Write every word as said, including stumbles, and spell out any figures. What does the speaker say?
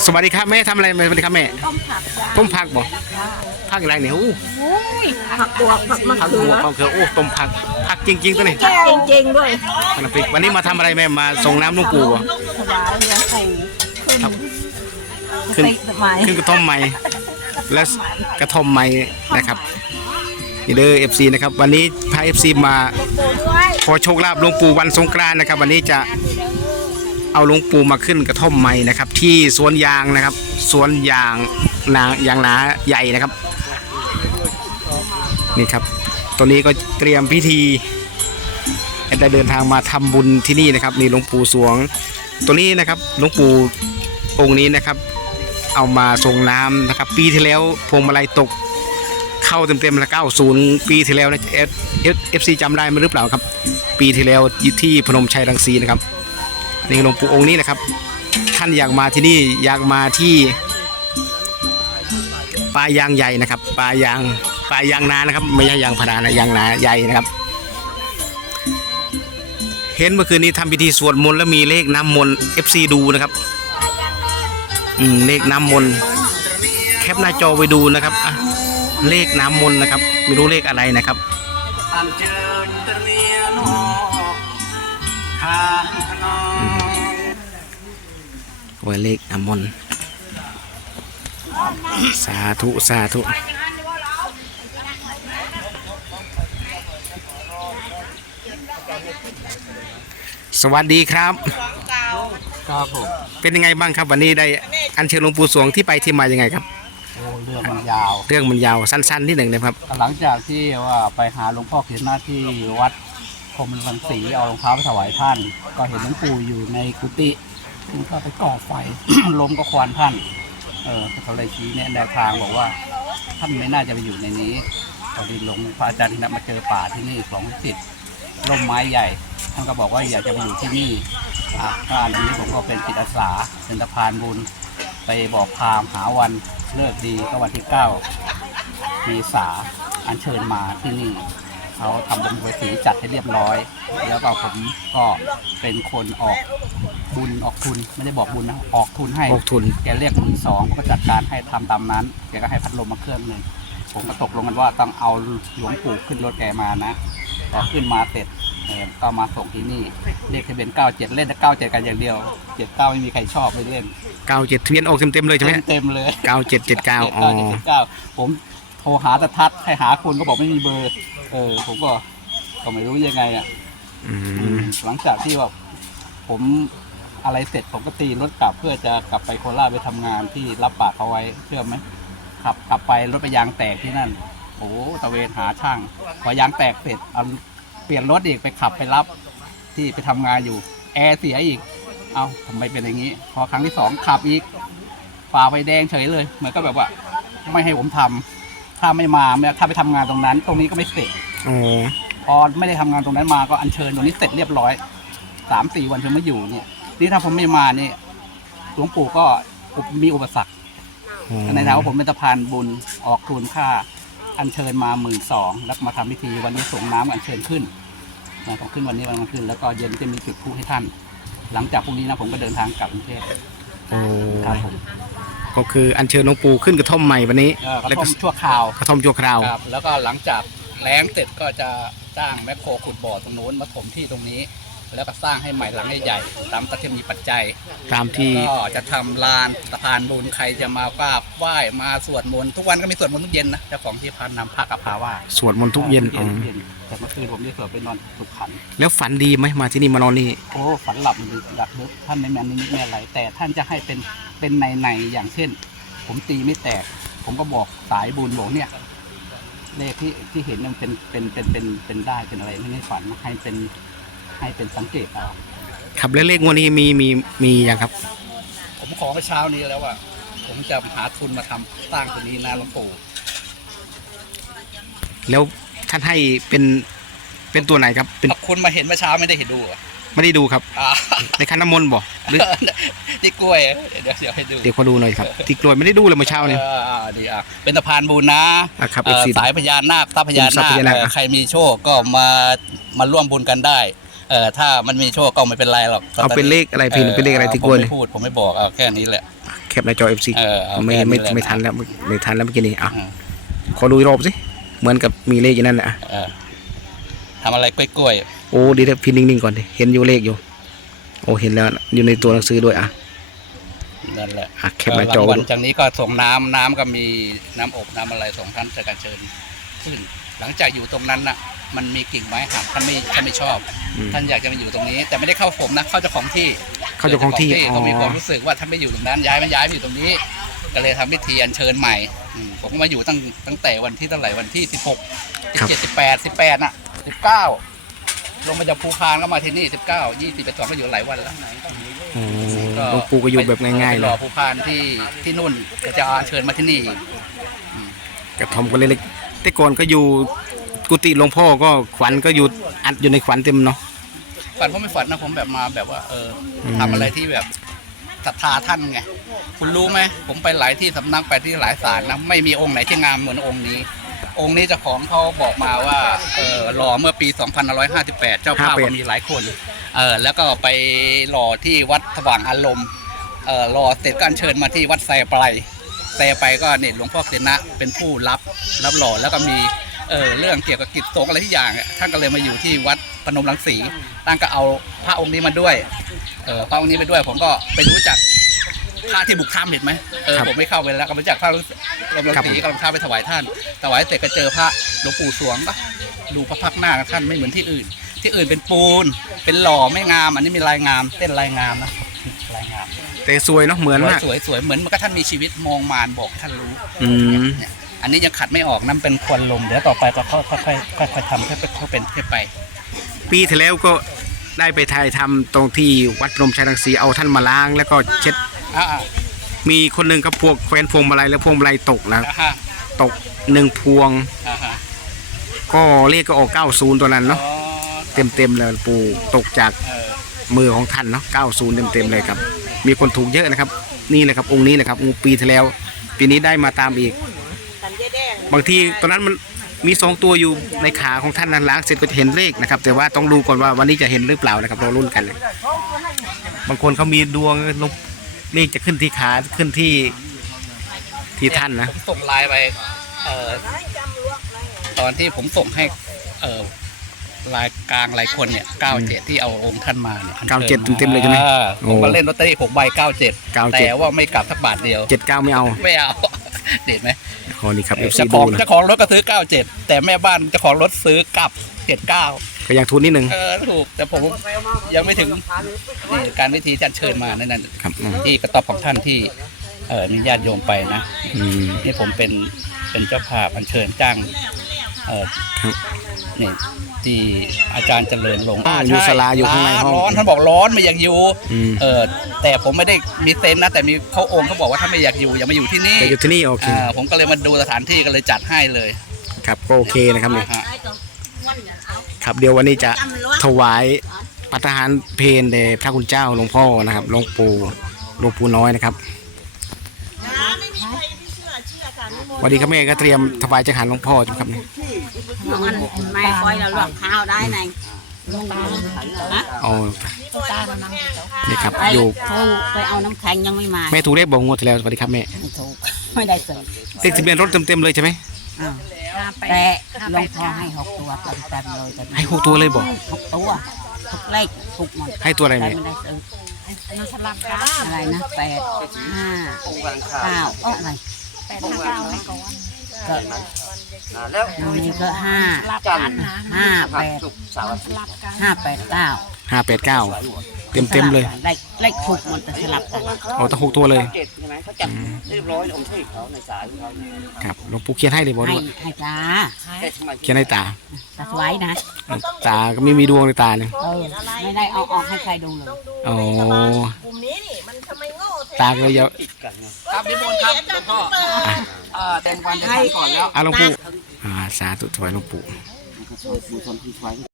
วัสดีครับแม่ทำอะไรสวัสดีครับแม่ต้มผักจ้าต้มผักบ่ผักอะไรเนี่ยโอ้ผักบวบผักมะผักเขืบัวอผักเขือโอ้ต้มผักผักจริงๆตัวนี้ผักจริงๆด้วยน้ำพริกวันนี้มาทำอะไรแม่มาส่งน้ำหลวงปู่บ่ถวายหลวงปู่ขึ้นขึ้นขึ้นกระท่อมใหม่และกระท่อมใหม่นะครับนี่เด้อเอฟซีนะครับวันนี้พาเอฟซีมาขอโชคลาภหลวงปู่วันสงกรานต์นะครับวันนี้จะเอาหลวงปู่มาขึ้นกระท่อมใหม่นะครับที่สวนยางนะครับสวนยางนายางนาใหญ่นะครับนี่ครับตอนนี้ก็เตรียมพิธีได้เดินทางมาทำบุญที่นี่นะครับนี่หลวงปู่สวงตัวนี้นะครับหลวงปู่องค์นี้นะครับเอามาส่งน้ำนะครับปีที่แล้วพวงมาลัยตกเข้าเต็มๆละเก้าศูนย์ปีที่แล้วนะเอฟเอฟซีจำได้ไหมหรือเปล่าครับปีที่แล้วที่พนมชัยรังสีนะครับนี่หลวงปู่องค์นี้นะครับท่านอยากมาที่นี่อยากมาที่ป่ายางใหญ่นะครับป่ายางป่ายางนานะครับไม่ใช่ยางพารานะยางนาใหญ่นะครับเห็นเมื่อคืนนี้ทำพิธีสวดมนต์แล้วมีเลขน้ำมนต์ เอฟ ซี ดูนะครับอืมเลขน้ำมนต์แคปหน้าจอไปดูนะครับอ่ะเลขน้ำมนต์นะครับไม่รู้เลขอะไรนะครับไว้เลขน้ำมนต์สาธุสาธุสวัสดีครับครับผมเป็นยังไงบ้างครับวันนี้ได้อัญเชิญหลวงปู่สวงที่ไปที่มายังไงครับโอ้เรื่องมันยาวเรื่องมันยาวสั้นๆที่หนึ่งนะครับหลังจากที่ว่าไปหาหลวงพ่อเขียนหน้าที่วัดพรหมรังสีเอารองเท้าไปถวายท่านก็เห็นหลวงปู่อยู่ในกุฏิท่านก็ไปก่อไฟ ลมก็ควานท่านเออเขาเลยชี้แนะแนวทางบอกว่าท่านไม่น่าจะไปอยู่ในนี้พอดีหลวงพระอาจารย์ที่นัดมาเจอป่าที่นี่สองสิบร่มไม้ใหญ่ท่านก็บอกว่าอยากจะไปอยู่ที่นี่อ่าอันนี้ผมก็เป็นจิตอาสาเป็นสะพานบุญไปบอกพราหมณ์หาวันเลิกดีก็วันที่เก้าเมษาอัญเชิญมาที่นี่เขาทำบุญไว้สีจัดให้เรียบร้อยแล้วก็ผมก็เป็นคนออกบุญออกทุนไม่ได้บอกบุญนะออกทุนให้ออกทุนแกเรียกหมื่นสองก็จัดการให้ทำตามนั้นแกก็ให้พัดลมมาเครื่องหนึ่งผมก็ตกลงกันว่าต้องเอาหลวงปู่ขึ้นรถแกมานะพอขึ้นมาเสร็จก็มาส่งที่นี่เลขทะเบียนเก้าเจ็ดเล่นแต่เก้าเจ็ดกันอย่างเดียวเจ็ดเก้าไม่มีใครชอบไปเล่นเก้าเจ็ดทะเบียนออกเต็มๆเลยใช่ไหมเต็มเลยเก้าเจ็ดเจ็ดเก้าอ๋อเก้าผมโทรหาตะทัดให้หาคุณก็บอกไม่มีเบอร์เออผมก็ก็ไม่รู้ยังไงอ่ะหลังจากที่ว่าผมอะไรเสร็จผมก็ตีรถกลับเพื่อจะกลับไปโคราชไปทำงานที่รับปากเขาไว้เชื่อไหมขับกลับไปรถไปยางแตกที่นั่นโอ้ตะเวนหาช่างพอยางแตกเสร็จเอาเปลี่ยนรถอีกไปขับไปรับที่ไปทำงานอยู่แอร์เสียอีกเอ้าทำไมเป็นอย่างนี้พอครั้งที่สองขับอีกฝ่าไฟแดงเฉยเลยเหมือนก็แบบว่าไม่ให้ผมทำถ้าไม่มาถ้าไปทำงานตรงนั้นตรงนี้ก็ไม่เสร็จพอไม่ได้ทำงานตรงนั้นมาก็อัญเชิญตรงนี้เสร็จเรียบร้อยสามสี่วันถึงมาอยู่เนี่ยนี่ถ้าผมไม่มาเนี่ยหลวงปู่ก็มีอุปสรรคในฐานะว่าผมเป็นสะพานบุญออกทุนค่าอัญเชิญมาหมื่นสองแล้วมาทำพิธีวันนี้ส่งน้ำอัญเชิญขึ้นนะผมขึ้นวันนี้วันมันขึ้นแล้วก็เย็นจะมีจุดพลุให้ท่านหลังจากพรุ่งนี้นะผมก็เดินทางกลับกรุงเทพครับผมก็คืออัญเชิญหลวงปู่ขึ้นกระท่อมใหม่วันนี้กระท่อมชั่วคราวกระท่อมชั่วคราวครับแล้วก็หลังจากแล้งเสร็จก็จะจ้างแมคโครขุดบ่อตรงโน้นมาถมที่ตรงนี้แล้วก็สร้างให้ใหม่หลังใหญ่ๆตามที่มีปัจจัยตามที่ก็จะทำลานสะพานบุญใครจะมากราบไหว้มาสวดมนต์ทุกวันก็มีสวดมนต์ทุกเย็นนะเจ้าของที่พันนำพระกับพาว่าสวดมนต์ทุกเย็นแต่เมื่อคืนผมได้สวดไปนอนสุขขันแล้วฝันดีไหมมาที่นี่มานอนนี่โอ้ฝันหลับหลับลึกท่านในแมนนิมิตแม่ไหลแต่ท่านจะให้เป็นเป็นในในอย่างเช่นผมตีไม่แตกผมก็บอกสายบุญบอกเนี่ยเลขที่ที่เห็นมันเป็นเป็นเป็นเป็นเป็นได้เป็นอะไรไม่ได้ฝันให้เป็นให้เป็นสังเกตเอาครับแล้วเลขงวดนี้มีมีมีอย่างครับผมขอเมื่อเช้านี้แล้วว่าผมจะหาทุนมาทำสร้างตัวนี้นะหลวงปู่แล้วท่านให้เป็นเป็นตัวไหนครับเป็นคุณมาเห็นเมื่อเช้าไม่ได้เห็นดูไม่ได้ดูครับในคันน้ำมนต์บ่หรือที่กล้วยเดี๋ยวเดี๋ยวให้ดูเดี๋ยวขอดูหน่อยครับที่กล้วยไม่ได้ดูเลยเมื่อเช้าเนี่ยดีอ่ะเป็นสะพานบุญนะครับสายพญานาคทรัพย์พญานาคใครมีโชคก็มามาร่วมบุญกันได้เออถ้ามันมีโชคก็ไม่เป็นไรหรอกเอาเป็นเลขอะไรพี่เป็นเลขอะไรที่กล้วยผมไม่พูดผมไม่บอกเอาแค่นี้แหละแคปหน้าจอ เอฟ ซีเออเอาไม่แค่นี้ไม่เลยนะไม่ทันแล้วไม่ไม่ทันแล้วเมื่อกี้นี้อ่ะอืมขอดูอีกรอบสิเหมือนกับมีเลขอยู่นั่นนะอ่ะเออทำอะไรกล้วยโอ้ดีเดี๋ยวพี่นิ่งๆก่อนดิเห็นอยู่เลขอยู่โอ้เห็นแล้วอยู่ในตัวหนังสือด้วยอ่ะๆนั่นแหละอ่ะแคปหน้าจอรางวัลดูจากนี้ก็ส่งน้ำน้ำก็มีน้ำอบน้ำอะไรส่งท่านจากการเชิญขึ้น หลังจากอยู่ตรงนั้นน่ะ มันมีกิ่งไม้หักท่านไม่ท่านไม่ชอบอืมท่านอยากจะมาอยู่ตรงนี้ แต่ไม่ได้เข้าผมนะเข้าเจ้าของที่เข้าเจ้าของที่อ๋อเขามีความรู้สึกว่าท่านไม่อยู่ตรงนั้นย้ายมาย้ายมาอยู่ตรงนี้ ก็เลยทำพิธีอัญเชิญใหม่อืมผมก็มาอยู่ตั้งตั้งแต่วันที่เท่าไหร่วันที่สิบหกสิบเจ็ดสิบแปดสิบแปดน่ะสิบเก้าลงมาจากภูพานก็มาที่นี่สิบเก้ายี่สิบเป็นสองก็อยู่หลายวันแล้วโอ้หลวงปู่ก็อยู่แบบง่ายๆไปเลรยอภูพานที่ที่นู่นก็จะอัญเชิญมาที่นี่กระท่อมก็เล็กๆแต่ก่อนก็อยู่กุฏิหลวงพ่อก็ขวัญก็อยู่อัดอยู่ในขวัญเต็มเนาะฝันผมไม่ฝันนะผมแบบมาแบบว่าเอออมทำอะไรที่แบบศรัทธาท่านไงคุณรู้ไหมผมไปหลายที่สำนักไปที่หลายศาลนะไม่มีองค์ไหนที่งามเหมือนองค์นี้ องค์นี้เจ้าของเขาบอกมาว่าเออหล่อเมื่อปีสองพันห้าร้อยห้าสิบแปดเจ้าภาพก็มีหลายคนเออแล้วก็ไปหล่อที่วัดสว่างอารมณ์เออหล่อเสร็จก็อัญเชิญมาที่วัดไซไปไซไปก็เนี่ยหลวงพ่อเสนะเป็นผู้รับรับหล่อแล้วก็มีเออเรื่องเกี่ยวกับกิจสงฆ์อะไรที่อย่างอะท่านก็เลยมาอยู่ที่วัดพนมรังสีท่านก็เอาพระองค์นี้มาด้วยเออพระองค์นี้ไปด้วยผมก็ไปรู้จักพระที่บุกถ้ำเห็นไหมเออผมไม่เข้าไปแล้วก็รู้จักพระพนมรังสีก็ลงท้าไปถวายท่านถวายเสร็จก็เจอพระหลวงปู่สวงก็ดูพระพักหน้าท่านไม่เหมือนที่อื่น ที่อื่นเป็นปูนเป็นหล่อไม่งามอันนี้มีลายงามเต้นลายงามนะลายงามแต่สวยเนาะเหมือนมากสวยสวยเหมือนมันก็ท่านมีชีวิตมองมารบอกท่านรู้อืมเนี่ยอันนี้ยังขัดไม่ออกนั่นเป็นควันลมเดี๋ยวต่อไปก็ค่อยค่อยค่อยค่อยค่อยทำค่อยค่อยเป็นค่อยไปปีที่แล้วก็ได้ไปถ่ายทำตรงที่วัดพรหมชัยรังสีเอาท่านมาล้าง แล้วก็เช็ดอ่ามีคนหนึ่งก็พวกแควนพวงมาลัยแล้วพวงมาลัยตกนะอ่าฮะตกหนึ่งพวงอ่าฮะก็เลขก็ออกเก้าสิบตัวนั้นอ๋อเนาะเต็มเต็มๆเลยปู่ตกจากเออมือของท่านเนาะเก้าสิบเต็มเต็มๆเลยครับมีคนถูกเยอะนะครับนี่เลยครับองค์นี้นะครับองค์ปีที่แล้ว ปีนี้ได้มาตามอีก บางทีตอนนั้นมันมีสองตัวอยู่ในขาของท่านนั้นล้างเสร็จก็จะเห็นเลขนะครับ แต่ว่าต้องดูก่อนว่าวันนี้จะเห็นหรือเปล่านะครับเรารุ่นกันเลยบางคนเขามีดวงลงเลขจะขึ้นที่ขาขึ้นที่ที่ท่านนะผมส่งไลน์ไปเอ่อตอนที่ผมส่งให้เอ่อรายกลางรายคนเนี่ยเก้าเจ็ดที่เอาองค์ท่านมาเนี่ยเก้าเจ็ดเต็มๆเลยใช่ไหมอ่าโอ้ผมก็เล่นลอตเตอรี่ผมใบเก้าเจ็ดเก้าเจ็ดแต่ว่าไม่กลับสักบาทเดียวเจ็ดเก้าไม่เอาไม่เอา เด็ดไหมอ๋อนี่ครับเอฟซีเจ้าขดูองนะเจ้าของรถก็ซื้อเก้าเจ็ดแต่แม่บ้านเจ้าของรถซื้อกลับเจ็ดเก้าก็ยังทุนนิดนึงเออถูกแต่ผมยังไม่ถึงนี่การวิธีจัดเชิญมานั่นน่ะครับอืมที่กระต๊อบของท่านที่เออมีญาติโยมไปนะอืมนี่ผมเป็นเป็นเจ้าภาพอัญเชิญจ้างเออครับนี่ที่อาจารย์เจริญลงอ่าอยู่ศาลาอยู่ข้างในห้องร้อนท่านบอกร้อนไม่อยากอยู่อืมเออแต่ผมไม่ได้มีเต็นท์นะแต่มีเขาองค์เขาบอกว่าถ้าไม่อยากอยู่อย่ามาอยู่ที่นี่แต่อยู่ที่นี่โอเคอ่าผมก็เลยมาดูสถานที่ก็เลยจัดให้เลยครับก็โอเคนะครับเนี่ยฮะครับเดี๋ยววันนี้จะถวายปัตหารเพลแด่พระคุณเจ้าหลวงพ่อนะครับหลวงปู่หลวงปู่น้อยนะครับสวัสดีครับแม่ก็เตรียมถวายจักรหันหลวงพ่อจุครับเนี่ยมันไม่ค่อยเราหลอกข้าวได้ไงฮะอ๋อนี่ครับอยู่เขาไปเอาน้ำแข็งยังไม่มาแม่ถูกเลขบอกงวดที่แล้วสวัสดีครับแม่ไม่ถูกไม่ได้ซื้อเลขทะเบียนรถเต็มๆเลยใช่ไหมอ้าวแต่หลวงพ่อให้หกตัวเต็มๆเลยแต่ให้หกตัวเลยบอกหกตัวทุกเลขถูกหมดให้ตัวอะไรแต่เนี่ยไม่ได้ซื้ออะไรนะแปดห้าเก้าเอ้ออะไรแปดห้าเก้าก็อันนี้ก็ห้าห้าแปดห้าแปดเก้าห้าแปดเก้าเต็มเต็มๆเลยเลขเลขถูกหมดแต่สลับกันเอาตั้งหกตัวเลยเจ็ดใช่ไหมเขาจับเรียบร้อยองค์เทพเขาในสายของเขาเนี่ยครับหลวงปู่เขียนให้เลยบอกให้ด้วยให้จ้าแต่ทำไมเขียนให้ตาตัดไว้นะตาก็ไม่มีดวงในตาเนี่ยเออไม่ได้เอาออกให้ใครดูเลยอ๋อกลุ่มนี้นี่มันทำไมโง่แท้ตาก็เลยเยอะติดกันไงครับนิมนต์ครับหลวงพ่อเอ่อเต็มวันจะทำก่อนแล้วอ่ะหลวงปู่อ่าสาธุถวายหลวงปู่ดูชนที่ไว้